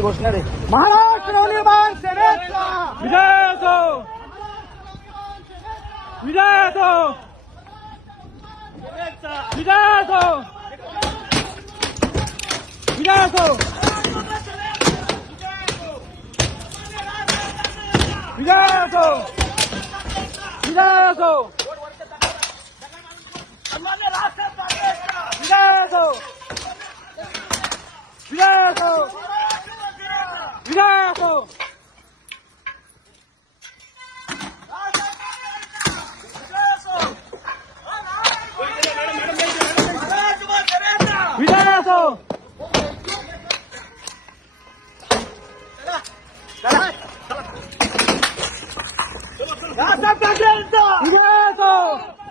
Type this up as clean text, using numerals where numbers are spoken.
घोषणारे महाराष्ट्र नवनिर्माण सेनेचा विजय असो, विजय असो, विजय असो, विजय असो, विजय असो, विजय असो, विजय असो, विजय असो, विजय असो. विजय असो. राजसाहेब ठाकरे यांचा विजय असो.